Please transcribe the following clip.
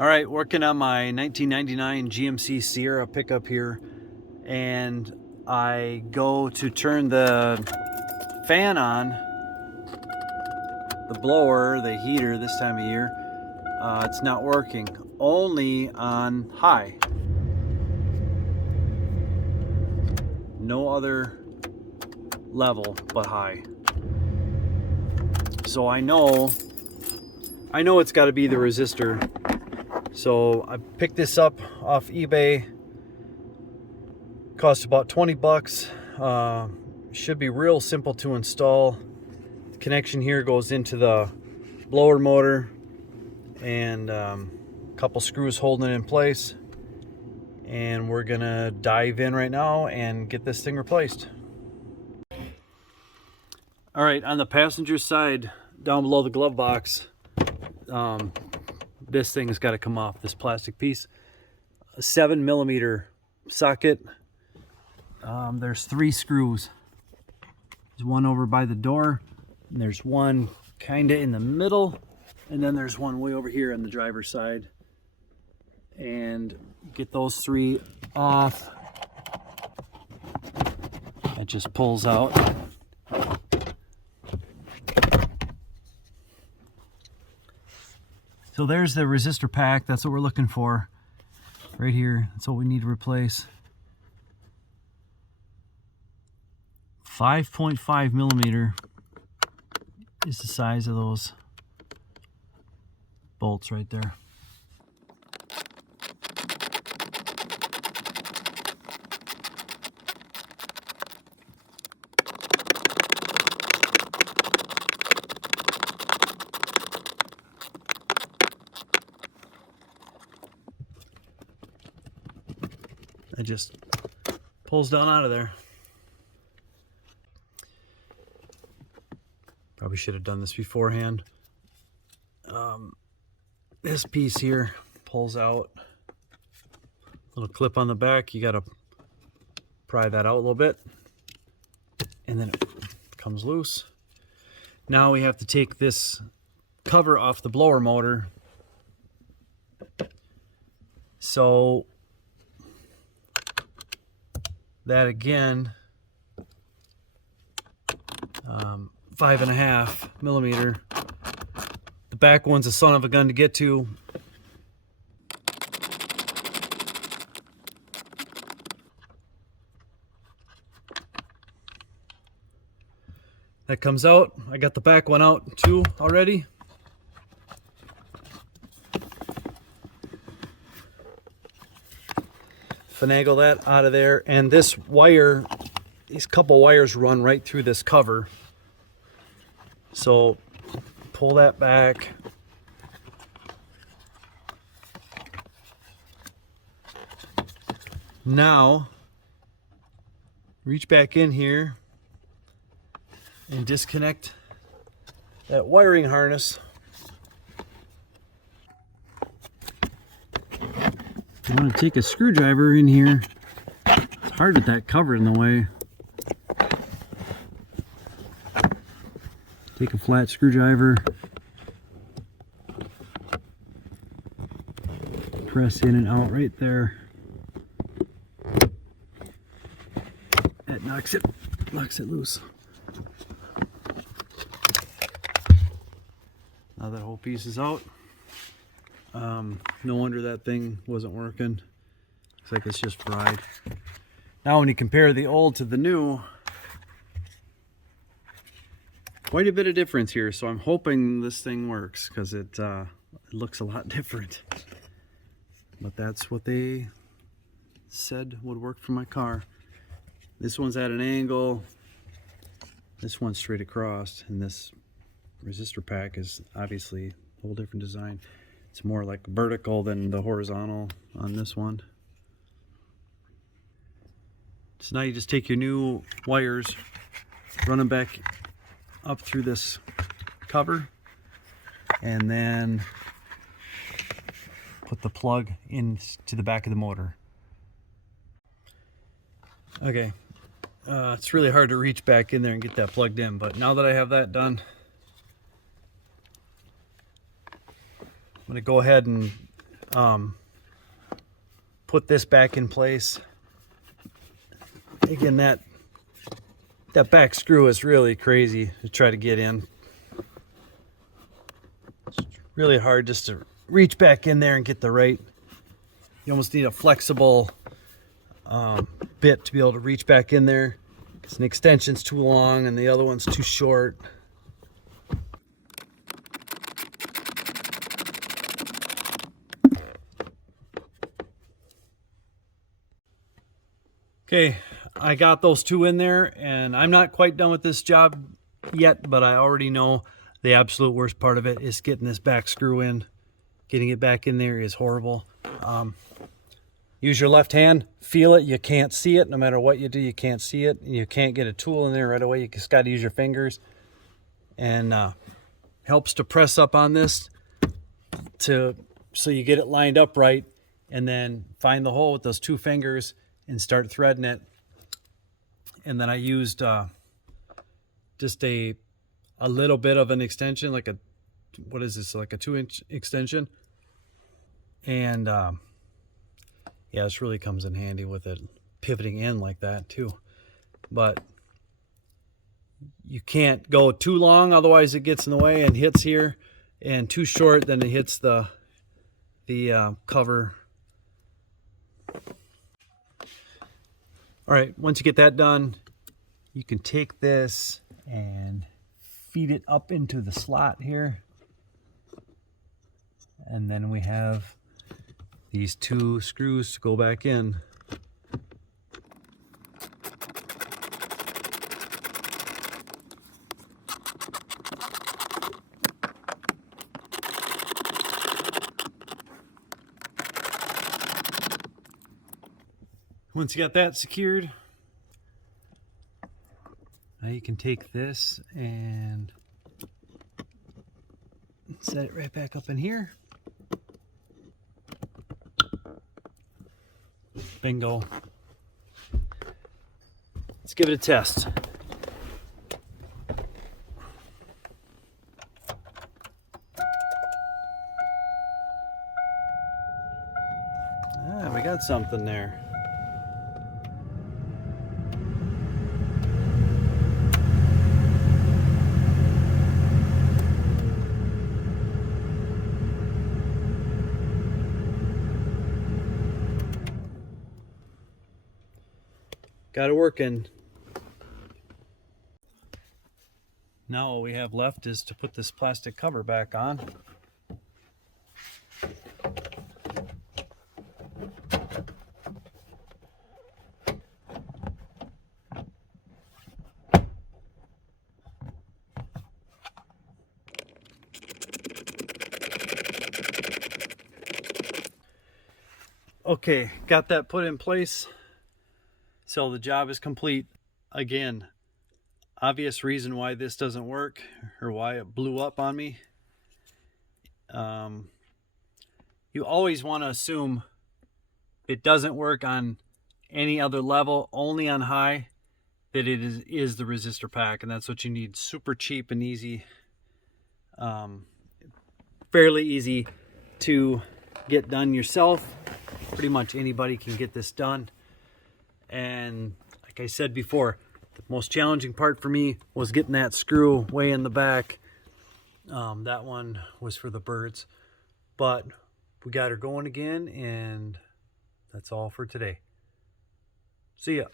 All right, working on my 1999 GMC Sierra pickup here, and I go to turn the fan on, the blower, the heater this time of year. It's not working, only on high. No other level but high. So I know it's got to be the resistor. So I picked this up off eBay. Cost about 20 bucks. Should be real simple to install. The connection here goes into the blower motor, and a couple screws holding it in place. And we're gonna dive in right now and get this thing replaced. All right, on the passenger side, down below the glove box, this thing's got to come off, this plastic piece. A 7mm socket. There's 3 screws. There's one over by the door, and there's one kind of in the middle, and then there's one way over here on the driver's side. And get those 3 off. It just pulls out. So there's the resistor pack. That's what we're looking for right here. That's what we need to replace. 5.5mm is the size of those bolts right there. It just pulls down out of there. Probably should have done this beforehand. This piece here pulls out. Little clip on the back. You gotta pry that out a little bit, and then it comes loose. Now we have to take this cover off the blower motor. So that again, 5.5mm. The back one's a son of a gun to get to. That comes out. I got the back one out too already. Finagle that out of there, and this wire, these couple wires run right through this cover. So pull that back. Now reach back in here and disconnect that wiring harness. You want to take a screwdriver in here. It's hard with that cover in the way. Take a flat screwdriver, press in and out right there. That knocks it loose. Now that whole piece is out. No wonder that thing wasn't working. Looks like it's just fried. Now when you compare the old to the new, quite a bit of difference here. So I'm hoping this thing works, because it looks a lot different. But that's what they said would work for my car. This one's at an angle. This one's straight across, and this resistor pack is obviously a whole different design. It's more like vertical than the horizontal on this one. So now you just take your new wires, run them back up through this cover, and then put the plug into the back of the motor. Okay, it's really hard to reach back in there and get that plugged in, but now that I have that done, I'm going to go ahead and put this back in place. Again, that back screw is really crazy to try to get in. It's really hard just to reach back in there and get the right. You almost need a flexible bit to be able to reach back in there, because an extension's too long and the other one's too short. Okay, I got those two in there, and I'm not quite done with this job yet, but I already know the absolute worst part of it is getting this back screw in. Getting it back in there is horrible. Use your left hand, feel it. You can't see it. No matter what you do, you can't see it. You can't get a tool in there right away. You just got to use your fingers. And helps to press up on this so you get it lined up right, and then find the hole with those two fingers and start threading it. And then I used just a little bit of an extension, like what is this, like a 2-inch extension. And yeah, this really comes in handy with it pivoting in like that too. But you can't go too long, otherwise it gets in the way and hits here, and too short, then it hits the cover. All right, once you get that done, you can take this and feed it up into the slot here. And then we have these two screws to go back in. Once you got that secured, now you can take this and set it right back up in here. Bingo. Let's give it a test. Ah, we got something there. Got it working. Now all we have left is to put this plastic cover back on. Okay, got that put in place. So the job is complete. Again, obvious reason why this doesn't work, or why it blew up on me. You always want to assume it doesn't work on any other level, only on high, that it is the resistor pack, and that's what you need. Super cheap and easy, fairly easy to get done yourself. Pretty much anybody can get this done. And like I said before, the most challenging part for me was getting that screw way in the back. That one was for the birds, but we got her going again, and that's all for today. See ya.